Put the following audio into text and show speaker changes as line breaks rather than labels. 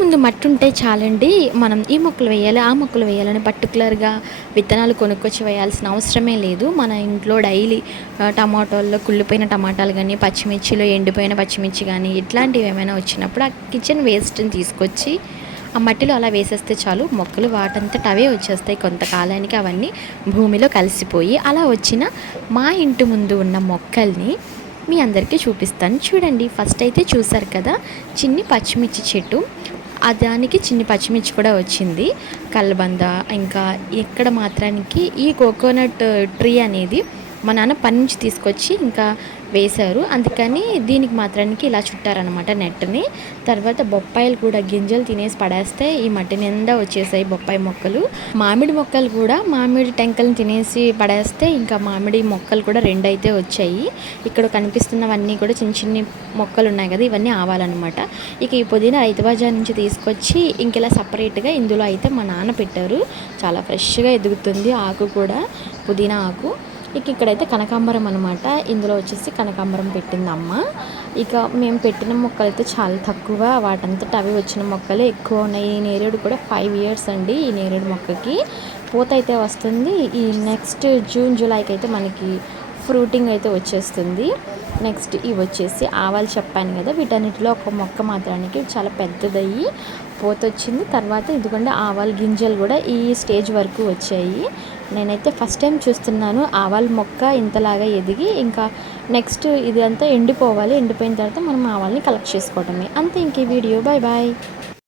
ముందు మట్టి ఉంటే చాలండి. మనం ఈ మొక్కలు వేయాలి ఆ మొక్కలు వేయాలని పర్టికులర్గా విత్తనాలు కొనుక్కొచ్చి వేయాల్సిన అవసరమే లేదు. మన ఇంట్లో డైలీ టమాటోల్లో కుళ్ళిపోయిన టమాటాలు కానీ పచ్చిమిర్చిలో ఎండిపోయిన పచ్చిమిర్చి కానీ ఇట్లాంటివి ఏమైనా వచ్చినప్పుడు ఆ కిచెన్ వేస్ట్ని తీసుకొచ్చి ఆ మట్టిలో అలా వేసేస్తే చాలు మొక్కలు వాటంతట అవే వచ్చేస్తాయి కొంతకాలానికి. అవన్నీ భూమిలో కలిసిపోయి అలా వచ్చిన మా ఇంటి ముందు ఉన్న మొక్కల్ని మీ అందరికీ చూపిస్తాను. చూడండి ఫస్ట్ అయితే చూసారు కదా చిన్ని పచ్చిమిర్చి చెట్టు. ఆ దానికి చిన్ని పచ్చిమిర్చి కూడా వచ్చింది కలబంద ఇంకా ఇక్కడ మాత్రానికి ఈ కోకోనట్ ట్రీ uh, అనేది మా నాన్న పని నుంచి తీసుకొచ్చి ఇంకా వేశారు. అందుకని దీనికి మాత్రానికి ఇలా చుట్టారనమాట నెట్ని. తర్వాత బొప్పాయిలు కూడా గింజలు తినేసి పడేస్తే ఈ మట్టి నిండా వచ్చేసాయి బొప్పాయి మొక్కలు. మామిడి మొక్కలు కూడా మామిడి టెంకలను తినేసి పడేస్తే ఇంకా మామిడి మొక్కలు కూడా రెండు అయితే వచ్చాయి. ఇక్కడ కనిపిస్తున్నవన్నీ కూడా చిన్న చిన్ని మొక్కలు ఉన్నాయి కదా ఇవన్నీ ఆవాలన్నమాట. ఇక ఈ పుదీనా రైతు బజార్ నుంచి తీసుకొచ్చి ఇంక ఇలా సపరేట్గా ఇందులో అయితే మా నాన్న పెట్టారు. చాలా ఫ్రెష్గా ఎదుగుతుంది ఆకు కూడా పుదీనా ఆకు. ఇక ఇక్కడైతే కనకాంబరం అనమాట ఇందులో వచ్చేసి కనకాంబరం పెట్టింది అమ్మ ఇక మేము పెట్టిన మొక్కలు అయితే చాలా తక్కువ. వాటంతట అవి వచ్చిన మొక్కలే ఎక్కువ ఉన్నాయి. ఈ నేరేడు కూడా ఫైవ్ ఇయర్స్ అండి ఈ నేరేడు మొక్కకి. పూత అయితే వస్తుంది. ఈ నెక్స్ట్ జూన్ జూలైకి అయితే మనకి ఫ్రూటింగ్ అయితే వచ్చేస్తుంది. నెక్స్ట్ ఇవి వచ్చేసి ఆవాలు చెప్పాను కదా. వీటన్నిటిలో ఒక మొక్క మాత్రానికి చాలా పెద్దదయ్యి పోతొచ్చింది తర్వాత ఎందుకంటే ఆవాల గింజలు కూడా ఈ స్టేజ్ వరకు వచ్చాయి. నేనైతే ఫస్ట్ టైం చూస్తున్నాను ఆవాల మొక్క ఇంతలాగా ఎదిగి ఇంకా నెక్స్ట్ ఇది అంతా ఎండిపోవాలి. ఎండిపోయిన తర్వాత మనం ఆవాల్ని కలెక్ట్ చేసుకోవటమే అంతే ఇంక ఈ వీడియో. Bye bye